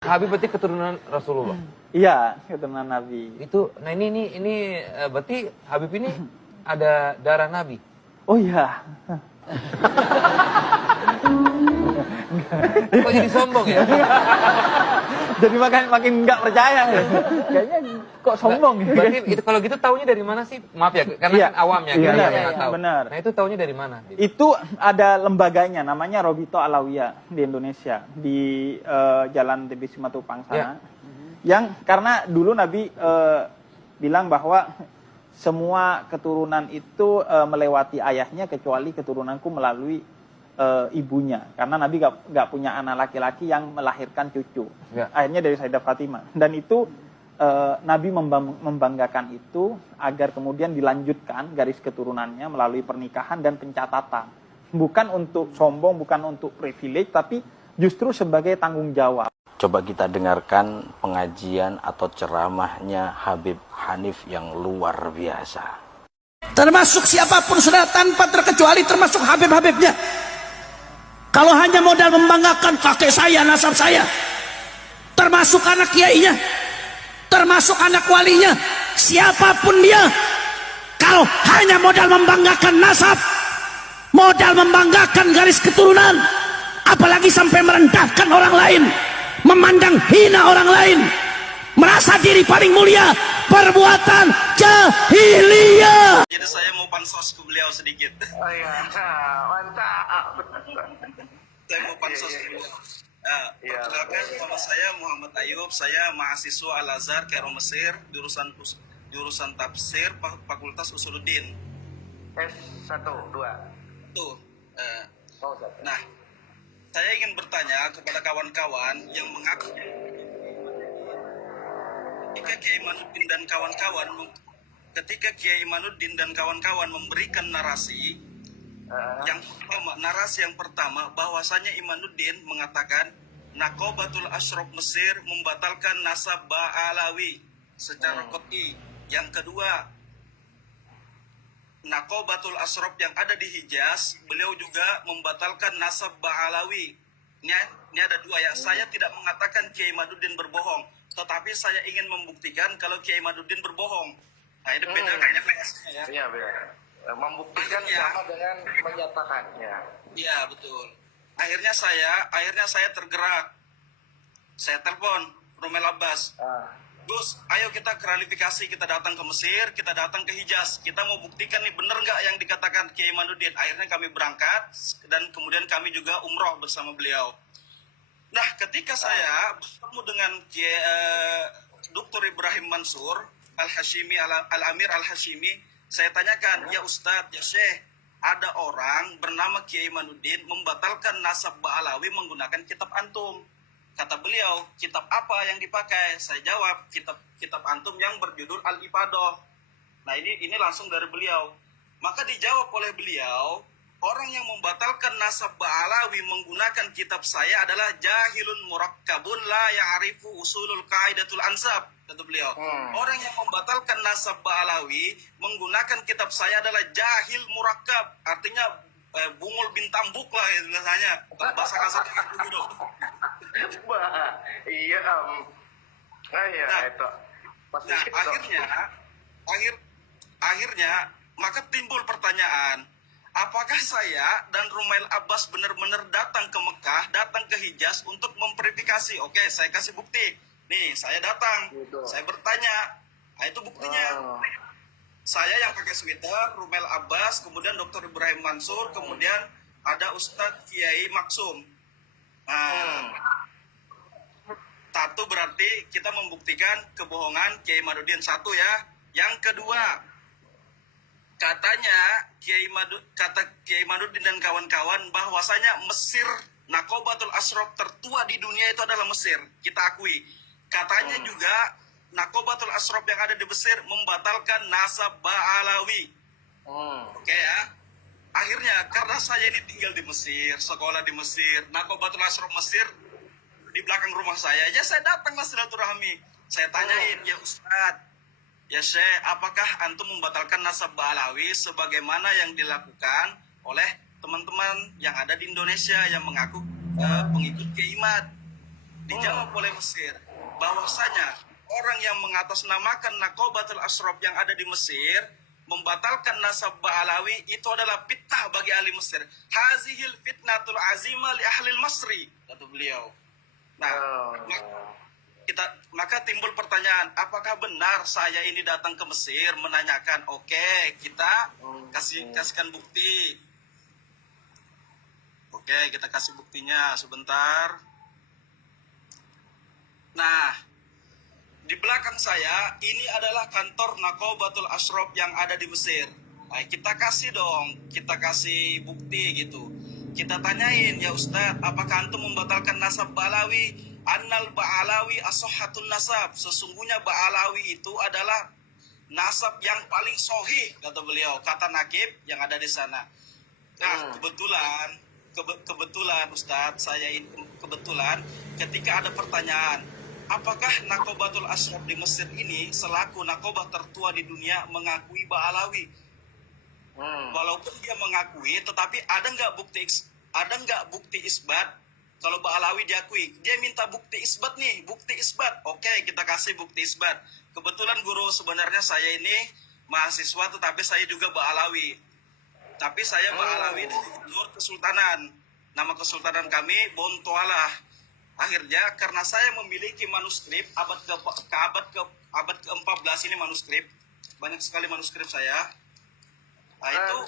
Habib berarti keturunan Rasulullah. Iya, keturunan Nabi. Itu, nah ini berarti Habib ini ada darah Nabi. Oh iya. Kok jadi sombong ya? Jadi makin nggak percaya. Kayaknya kok sombong ya. Berarti itu kalau gitu taunya dari mana sih? Maaf ya, karena Iya. kan awamnya, Iya, kita iya, nggak tahu. benar. Nah itu taunya dari mana? Itu ada lembaganya, namanya Robito Alawiyah di Indonesia, di Jalan TB Simatupang sana. Yang karena dulu Nabi bilang bahwa semua keturunan itu melewati ayahnya kecuali keturunanku melalui ibunya. Karena Nabi gak punya anak laki-laki yang melahirkan cucu. Ya. Akhirnya dari Sayyidah Fatimah. Dan itu Nabi membanggakan itu agar kemudian dilanjutkan garis keturunannya melalui pernikahan dan pencatatan. Bukan untuk sombong, bukan untuk privilege, tapi justru sebagai tanggung jawab. Coba kita dengarkan pengajian atau ceramahnya Habib Hanif yang luar biasa. Termasuk siapapun sudah tanpa terkecuali termasuk Habib-Habibnya. Kalau hanya modal membanggakan kakek saya, nasab saya, termasuk anak kiainya, termasuk anak walinya, siapapun dia, kalau hanya modal membanggakan nasab, modal membanggakan garis keturunan, apalagi sampai merendahkan orang lain, memandang hina orang lain, merasa diri paling mulia, perbuatan jahiliyah. Jadi saya mau pansos ke beliau sedikit. Oh iya, mantap. Saya mau pansos ke beliau. Iya. Perkenalkan, nama saya Muhammad Ayub. Saya mahasiswa Al-Azhar Kairo Mesir, jurusan tafsir Fakultas Usuluddin. S1, 2. Tuh. Oh, satu. Nah, saya ingin bertanya kepada kawan-kawan yang mengaku ketika Kiai Imanuddin dan kawan-kawan memberikan narasi narasi yang pertama bahwasanya Imanuddin mengatakan Naqobatul Ashraf Mesir membatalkan nasab Ba'alawi secara qat'i. Yang kedua, Naqobatul Ashraf yang ada di Hijaz, beliau juga membatalkan nasab Ba'alawi. Ini ada dua ya. Saya tidak mengatakan Kiai Imanuddin berbohong, tetapi saya ingin membuktikan kalau Kiai Imanuddin berbohong. Nah, ini beda kayaknya PS-nya ya. Iya, benar. Membuktikan Akhirnya. sama dengan menyatakannya. Iya, betul. Akhirnya saya tergerak. Saya telepon Rumel Abbas. Gus, ayo kita klarifikasi, kita datang ke Mesir, kita datang ke Hijaz. Kita mau buktikan nih bener nggak yang dikatakan Kiai Imanuddin. Akhirnya kami berangkat dan kemudian kami juga umroh bersama beliau. Nah, ketika saya bertemu dengan Dr. Ibrahim Mansur Al-Hashimi, Al-Amir Al-Hashimi, saya tanyakan, ya Ustadz, ya Syekh, ada orang bernama Kiai Imanuddin membatalkan nasab Ba'alawi menggunakan kitab antum. Kata beliau, kitab apa yang dipakai? Saya jawab, kitab antum yang berjudul Al-Ifadah. Nah, ini langsung dari beliau. Maka dijawab oleh beliau, orang yang membatalkan nasab Ba'alawi menggunakan kitab saya adalah jahilun murakkabun la ya'rifu usulul qaidatul ansab, kata beliau. Orang yang membatalkan nasab Ba'alawi menggunakan kitab saya adalah jahil murakkab, artinya bungul bin tambuk lah istilahnya. Bahasa kasarnya gitu. Wah, iya. Iya, Nah, itu. Pasti Nah, itu. akhirnya maka timbul pertanyaan, apakah saya dan Rumail Abbas benar-benar datang ke Mekah, datang ke Hijaz untuk memverifikasi? Oke, saya kasih bukti. Nih, saya datang, Gitu. saya bertanya. Nah, itu buktinya. Saya yang pakai sweater, Rumail Abbas, kemudian Dr. Ibrahim Mansur, kemudian ada Ustadz Kiai Maksum. Nah, satu berarti kita membuktikan kebohongan Kiai Imanuddin, satu ya. Yang kedua, katanya Kiai Imanuddin dan kawan-kawan bahwasanya Mesir, Naqobatul Ashraf tertua di dunia itu adalah Mesir. Kita akui. Katanya juga Naqobatul Ashraf yang ada di Mesir membatalkan nasab Ba'alawi. Oke ya. Akhirnya karena saya ini tinggal di Mesir, sekolah di Mesir, Naqobatul Ashraf Mesir di belakang rumah saya, ya saya datang lah silaturahmi. Saya tanyain, ya Ustadz, ya Syekh, apakah antum membatalkan nasab Ba'alawi sebagaimana yang dilakukan oleh teman-teman yang ada di Indonesia yang mengaku pengikut Kiai Imad? dijawab oleh Mesir bahwasanya orang yang mengatasnamakan Naqobatul Ashraf yang ada di Mesir membatalkan nasab Ba'alawi itu adalah fitnah bagi ahli Mesir. Hazihil fitnatul azimah li ahli Masri, kata beliau. Nah, maka timbul pertanyaan, apakah benar saya ini datang ke Mesir menanyakan, oke, kita kasihkan bukti. Oke, kita kasih buktinya sebentar. Nah, di belakang saya ini adalah kantor Naqobatul Ashraf yang ada di Mesir. Nah, kita kasih dong, kita kasih bukti gitu. Kita tanyain, ya Ustadz, apakah antum membatalkan nasab Ba'alawi? Annal Ba'alawi asohatun nasab. Sesungguhnya Ba'alawi itu adalah nasab yang paling sohih, kata beliau, kata Nakib yang ada di sana. Nah, kebetulan Ustadz, saya ini kebetulan ketika ada pertanyaan, apakah Naqobatul Ashraf di Mesir ini selaku Naqobah tertua di dunia mengakui Ba'alawi? Walaupun dia mengakui, tetapi ada nggak bukti isbat kalau Ba'alawi diakui? Dia minta bukti isbat nih, bukti isbat. Oke, kita kasih bukti isbat. Kebetulan guru, sebenarnya saya ini mahasiswa, tetapi saya juga Ba'alawi. Tapi saya Ba'alawi dari Nur Kesultanan. Nama kesultanan kami Bontoalah. Akhirnya karena saya memiliki manuskrip abad ke-14 ini manuskrip, banyak sekali manuskrip saya. Nah, itu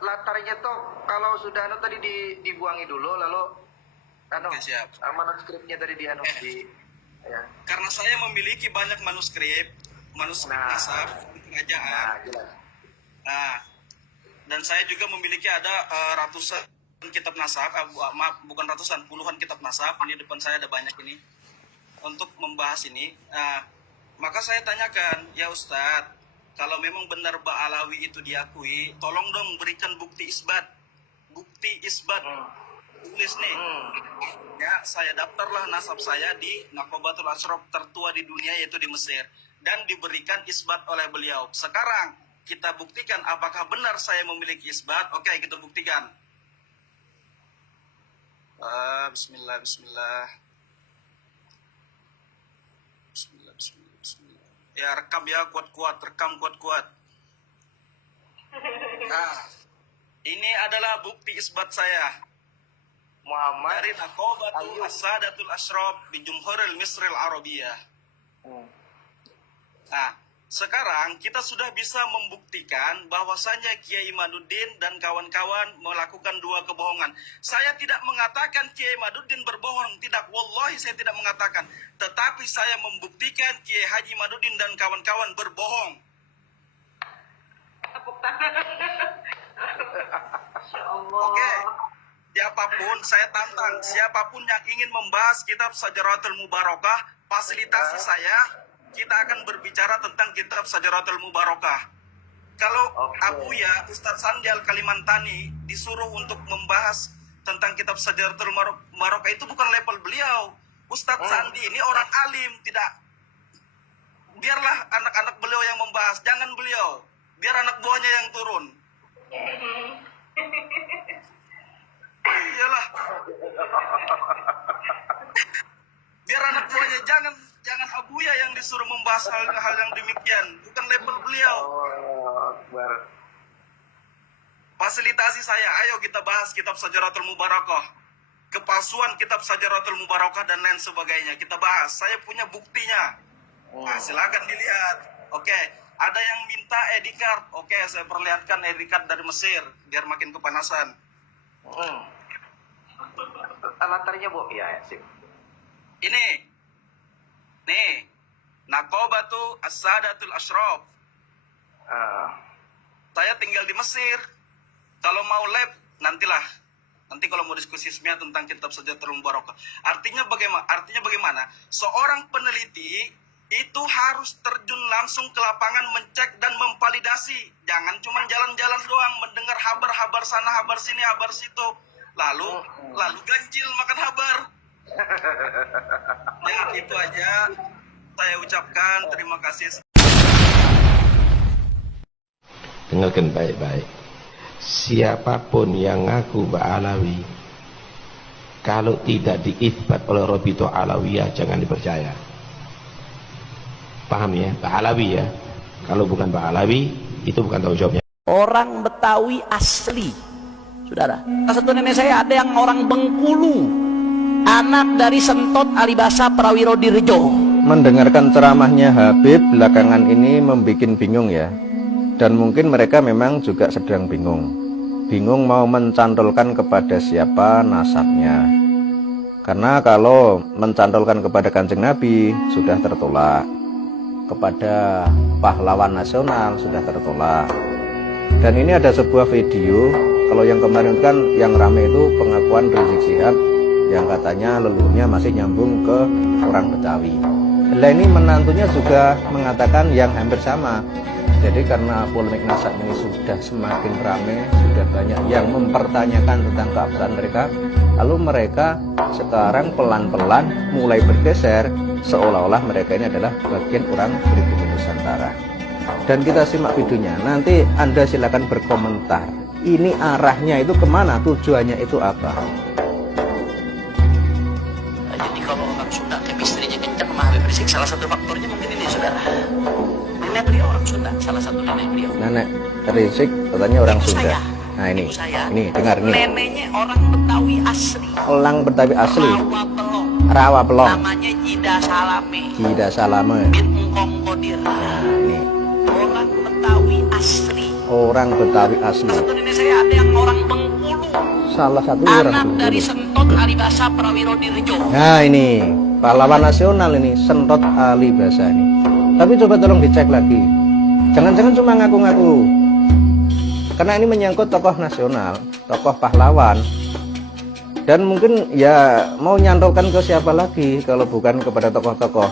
latarnya tuh kalau sudah tadi dibuangi dulu, lalu Oke, siap. manuskripnya tadi ya. Karena saya memiliki banyak manuskrip nasab kerajaan. Nah, dan saya juga memiliki ada ratusan kitab nasab, maaf, bukan ratusan, puluhan kitab nasab. Ini depan saya ada banyak ini untuk membahas ini. Nah, maka saya tanyakan, ya Ustadz, kalau memang benar Ba'alawi itu diakui, tolong dong berikan bukti isbat. Bukti isbat. Tulis nih. Ya, saya daftarlah nasab saya di Naqobatul Ashraf tertua di dunia, yaitu di Mesir, dan diberikan isbat oleh beliau. Sekarang kita buktikan apakah benar saya memiliki isbat. Oke, kita buktikan. Bismillah. Ya, rekam ya, kuat-kuat, rekam kuat-kuat. Nah, ini adalah bukti isbat saya. Muhammad Dari Naqobatul Asadatul Ashraf di Jumhuril Misril Arabiyah. Nah, sekarang kita sudah bisa membuktikan bahwasanya Kiai Imaduddin dan kawan-kawan melakukan dua kebohongan. Saya tidak mengatakan Kiai Imaduddin berbohong, tidak, wallahi saya tidak mengatakan. Tetapi saya membuktikan Kiai Haji Imaduddin dan kawan-kawan berbohong. Oke, siapapun saya tantang, siapapun yang ingin membahas kitab Syajaratul Mubarakah, fasilitasi saya. Kita akan berbicara tentang kitab Syajaratul Mubarakah. Kalau Abuya, Ustadz Sandi Al-Kalimantani disuruh untuk membahas tentang kitab Syajaratul Mubarakah, itu bukan level beliau. Ustadz Sandi ini orang alim, tidak. Biarlah anak-anak beliau yang membahas, jangan beliau. Biar anak buahnya yang turun. Iyalah. Biar anak buahnya, jangan Abuya yang disuruh membahas hal yang demikian, bukan level beliau. Fasilitasi saya, ayo kita bahas kitab Syajaratul Mubarakah, kepalsuan kitab Syajaratul Mubarakah dan lain sebagainya. Kita bahas, saya punya buktinya. Nah, silakan dilihat. Oke, ada yang minta ID card. Oke, saya perlihatkan ID card dari Mesir biar makin kepanasan. latarnya Bu, ya sip. Ini nih, Naqobatu As-Sadatul Ashraf. Saya tinggal di Mesir. Kalau mau lab, nanti kalau mau diskusi ilmiah tentang kitab Syajaratul Mubarakah. Artinya bagaimana? Seorang peneliti itu harus terjun langsung ke lapangan, mencek dan memvalidasi. Jangan cuma jalan-jalan doang, mendengar habar sana, habar sini, habar situ. Lalu ganjil makan habar. Ya, itu aja saya ucapkan, terima kasih. Dengarkan baik-baik. Siapapun yang ngaku Ba'alawi Kalau tidak diisbat oleh Robito Alawiyah, jangan dipercaya. Paham ya? Pak Alawi ya. Kalau bukan Pak Alawi, itu bukan tanggung jawabnya. Orang Betawi asli, saudara. Salah satu nenek saya ada yang orang Bengkulu, anak dari Sentot Alibasa Prawiro Dirjo. Mendengarkan ceramahnya Habib belakangan ini membuat bingung ya. Dan mungkin mereka memang juga sedang bingung. Bingung mau mencantolkan kepada siapa nasabnya. Karena kalau mencantolkan kepada Kanjeng Nabi sudah tertolak, kepada pahlawan nasional sudah tertolak. Dan ini ada sebuah video, kalau yang kemarin kan yang rame itu pengakuan Rizik Syihab yang katanya leluhurnya masih nyambung ke orang Betawi. Lah ini menantunya juga mengatakan yang hampir sama. Jadi karena polemik nasab ini sudah semakin ramai, sudah banyak yang mempertanyakan tentang keabsahan mereka, lalu mereka sekarang pelan-pelan mulai bergeser seolah-olah mereka ini adalah bagian orang pribumi Nusantara. Dan kita simak videonya, nanti Anda silakan berkomentar. Ini arahnya itu kemana, tujuannya itu apa? Jadi kalau orang Sunda chemistry-nya kencang sama Habib Rizik, salah satu faktornya mungkin ini, saudara. Nenek beliau orang Sunda, salah satu nenek beliau. Nenek Rizik katanya orang Ibu Sunda. saya. Nah ini, Ibu saya, ini dengar nih. neneknya orang Betawi asli. Orang Betawi asli. Rawa Pelong. Rawa Pelong. Namanya Jida Salame. Jida Salame. Bin Engkong Kodir. Nah ini. Orang Betawi asli. Orang Betawi asli. Salah satu nenek saya ada yang orang Bengkulu, Salah satu orang anak dari Bengkulu. Sentot Alibasa Prawiro Dirjo. Nah ini pahlawan nasional ini, Sentot Alibasa ini. Tapi coba tolong dicek lagi. Jangan-jangan cuma ngaku-ngaku. Karena ini menyangkut tokoh nasional, tokoh pahlawan. Dan mungkin ya mau nyantolkan ke siapa lagi kalau bukan kepada tokoh-tokoh.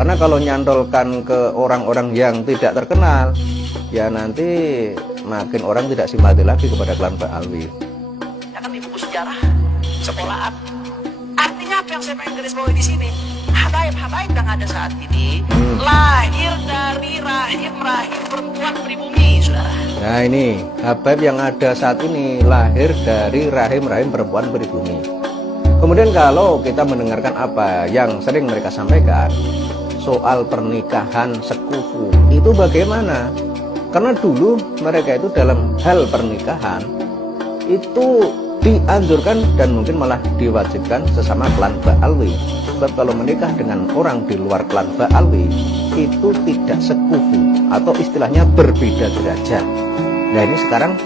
Karena kalau nyantolkan ke orang-orang yang tidak terkenal, ya nanti makin orang tidak simpati lagi kepada klan Pak Alwi. Ya kan di buku sejarah, sekolahan. Artinya apa yang saya pengen garis bawahi di sini? Habaib yang ada saat ini lahir dari rahim-rahim perempuan pribumi, saudara. Nah ini Habaib yang ada saat ini lahir dari rahim-rahim perempuan pribumi. Kemudian kalau kita mendengarkan apa yang sering mereka sampaikan soal pernikahan sekufu, itu bagaimana? Karena dulu mereka itu dalam hal pernikahan itu dianjurkan dan mungkin malah diwajibkan sesama klan Ba'alwi. Sebab kalau menikah dengan orang di luar klan Ba'alwi itu tidak sekufu atau istilahnya berbeda derajat. Nah ini sekarang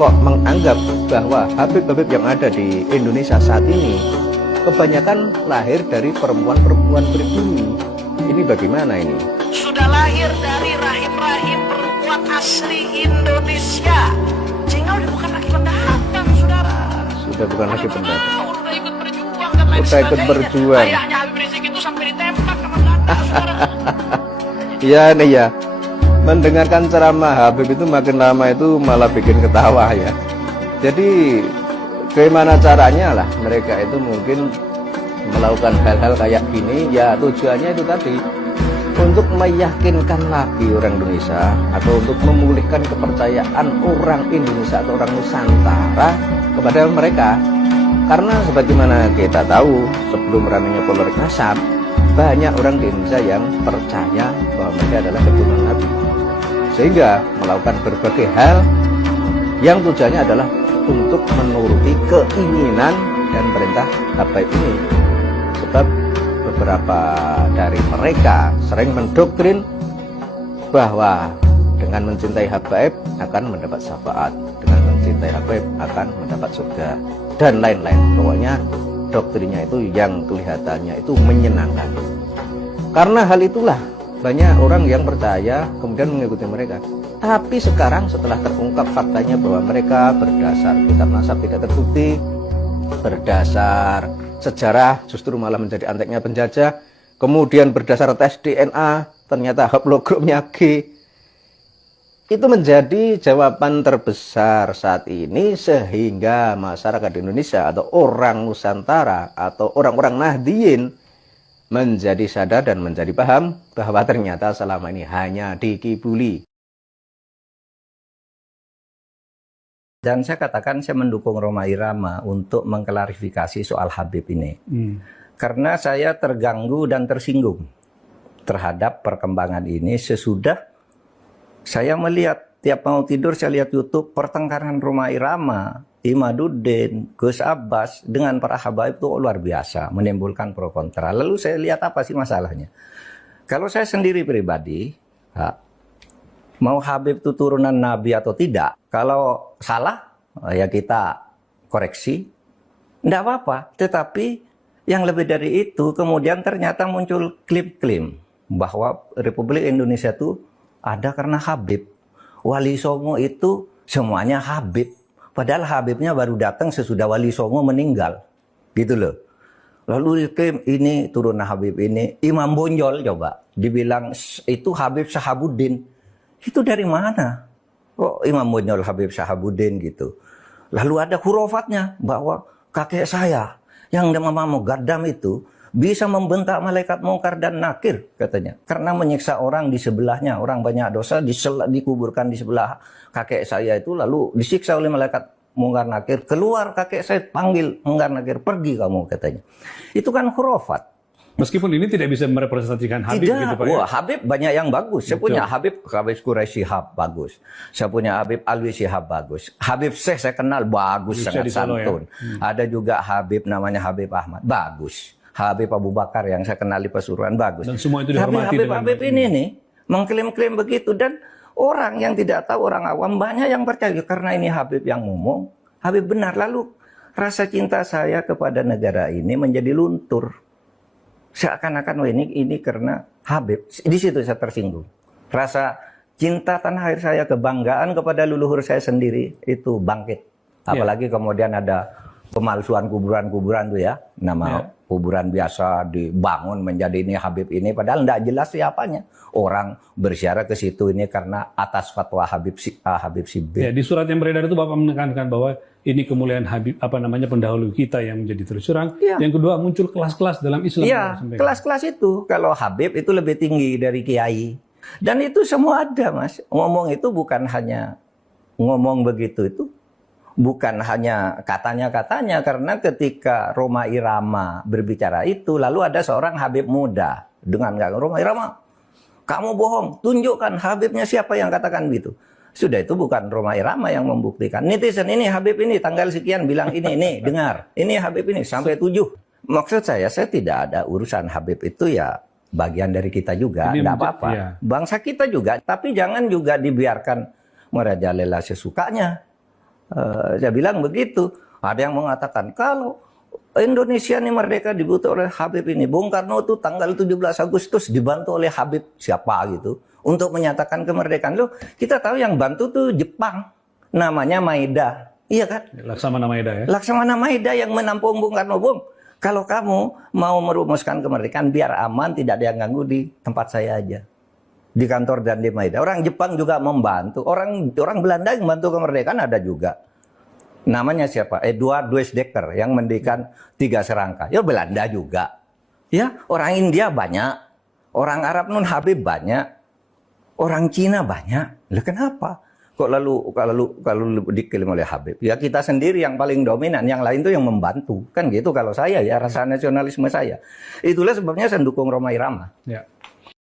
kok menganggap bahwa Habib-habib yang ada di Indonesia saat ini kebanyakan lahir dari perempuan-perempuan pribumi. Ini bagaimana ini? Sudah lahir dari rahim-rahim perempuan asli Indonesia, sehingga udah bukan lagi pendatang, saudara. Sudah bukan lagi pendatang. Udah ikut berjuang dan lain Udah ikut sebagainya. berjuang. Ayahnya Habib Rizik itu sampai ditembak sama Belanda, saudara. Iya nih ya. Mendengarkan ceramah Habib itu makin lama itu malah bikin ketawa ya. Jadi bagaimana caranya lah mereka itu mungkin melakukan hal-hal kayak gini, ya tujuannya itu tadi untuk meyakinkan lagi orang Indonesia atau untuk memulihkan kepercayaan orang Indonesia atau orang Nusantara kepada mereka. Karena sebagaimana kita tahu sebelum ramainya polemik nasab, banyak orang di Indonesia yang percaya bahwa mereka adalah keturunan Nabi, sehingga melakukan berbagai hal yang tujuannya adalah untuk menuruti keinginan dan perintah Habaib ini. Sebab beberapa dari mereka sering mendoktrin bahwa dengan mencintai Habaib akan mendapat syafaat, dengan mencintai Habaib akan mendapat surga, dan lain-lain. Pokoknya doktrinnya itu yang kelihatannya itu menyenangkan. Karena hal itulah banyak orang yang percaya kemudian mengikuti mereka. Tapi sekarang setelah terungkap faktanya bahwa mereka berdasar kitab nasab tidak terbukti, berdasar sejarah justru malah menjadi anteknya penjajah, kemudian berdasar tes DNA ternyata haplogrupnya G, itu menjadi jawaban terbesar saat ini, sehingga masyarakat Indonesia atau orang Nusantara atau orang-orang Nahdiyin menjadi sadar dan menjadi paham bahwa ternyata selama ini hanya dikibuli. Dan saya katakan saya mendukung Rhoma Irama untuk mengklarifikasi soal Habib ini. Karena saya terganggu dan tersinggung terhadap perkembangan ini sesudah saya melihat tiap mau tidur saya lihat YouTube pertengkaran Rhoma Irama, Imaduddin, Gus Abbas dengan para habaib itu luar biasa, menimbulkan pro kontra. Lalu saya lihat apa sih masalahnya? Kalau saya sendiri pribadi, mau Habib itu turunan Nabi atau tidak, kalau salah ya kita koreksi, tidak apa-apa. Tetapi yang lebih dari itu, kemudian ternyata muncul klaim-klaim bahwa Republik Indonesia itu ada karena Habib. Wali Songo itu semuanya Habib. Padahal Habibnya baru datang sesudah Wali Songo meninggal. Gitu loh. Lalu klaim ini turunan Habib ini. Imam Bonjol coba. Dibilang itu Habib Sahabuddin. Itu dari mana? Kok Imam Bonjol Habib Sahabuddin gitu. Lalu ada hurufatnya bahwa kakek saya yang nama Mugaddam itu bisa membentak malaikat mungkar dan nakir katanya. Karena menyiksa orang di sebelahnya. Orang banyak dosa dikuburkan di sebelah kakek saya itu lalu disiksa oleh malaikat mungkar nakir. Keluar kakek saya panggil mungkar nakir. Pergi kamu katanya. Itu kan khurafat. Meskipun ini tidak bisa merepresentasikan Habib tidak, gitu Pak. Wah, Habib banyak yang bagus. Saya punya Habib Quraisy Shihab bagus. Saya punya Habib Alwi Shihab bagus. Habib Syekh saya kenal bagus, sangat santun. Ada juga Habib namanya Habib Ahmad bagus. Habib Abu Bakar yang saya kenal di Pasuruan bagus. Dan semua itu dihormati Habib ini nih mengklaim-klaim begitu dan orang yang tidak tahu, orang awam banyak yang percaya karena ini Habib yang ngomong, Habib benar. Lalu rasa cinta saya kepada negara ini menjadi luntur. Seakan-akan ini karena Habib. Di situ saya tersinggung. Rasa cinta tanah air saya, kebanggaan kepada leluhur saya sendiri itu bangkit. Apalagi kemudian ada pemalsuan kuburan-kuburan tuh ya. Nama kuburan biasa dibangun menjadi ini Habib ini. Padahal tidak jelas siapanya. Orang berziarah ke situ ini karena atas fatwa Habib Sibir. Ya, di surat yang beredar itu Bapak menekankan bahwa ini kemuliaan Habib, pendahulu kita yang menjadi terus terang. Yang kedua muncul kelas-kelas dalam Islam. Iya, kelas-kelas itu. Kalau Habib itu lebih tinggi dari Kiai. Dan itu semua ada, Mas. Ngomong itu bukan hanya ngomong begitu itu. Bukan hanya katanya-katanya. Karena ketika Rhoma Irama berbicara itu, lalu ada seorang Habib muda. Dengan Rhoma Irama, kamu bohong. Tunjukkan Habibnya siapa yang katakan begitu. Sudah itu bukan Rhoma Irama yang membuktikan. Netizen ini Habib ini tanggal sekian bilang ini dengar. Ini Habib ini sampai 7. Maksud saya tidak ada urusan Habib itu ya bagian dari kita juga. Tidak apa-apa. Ya. Bangsa kita juga. Tapi jangan juga dibiarkan merajalela sesukanya. Saya bilang begitu. Ada yang mengatakan kalau Indonesia ini merdeka dibutuh oleh Habib ini. Bung Karno itu tanggal 17 Agustus dibantu oleh Habib siapa gitu. Untuk menyatakan kemerdekaan. Loh, kita tahu yang bantu tuh Jepang. Namanya Maeda. Iya kan? Laksamana Maeda ya? Laksamana Maeda yang menampung Bung Karno. Bung, kalau kamu mau merumuskan kemerdekaan biar aman, tidak ada yang ganggu di tempat saya aja. Di kantor dan di Maeda. Orang Jepang juga membantu. Orang Belanda yang membantu kemerdekaan ada juga. Namanya siapa? Eduard Weizsäcker yang mendirikan 3 serangka. Ya Belanda juga. Ya, orang India banyak. Orang Arab Nun Habib banyak. Orang Cina banyak. Lah kenapa? Kok kalau diklaim oleh Habib? Ya kita sendiri yang paling dominan, yang lain tuh yang membantu. Kan gitu kalau saya ya, rasa nasionalisme saya. Itulah sebabnya saya dukung Rhoma Irama. Ya.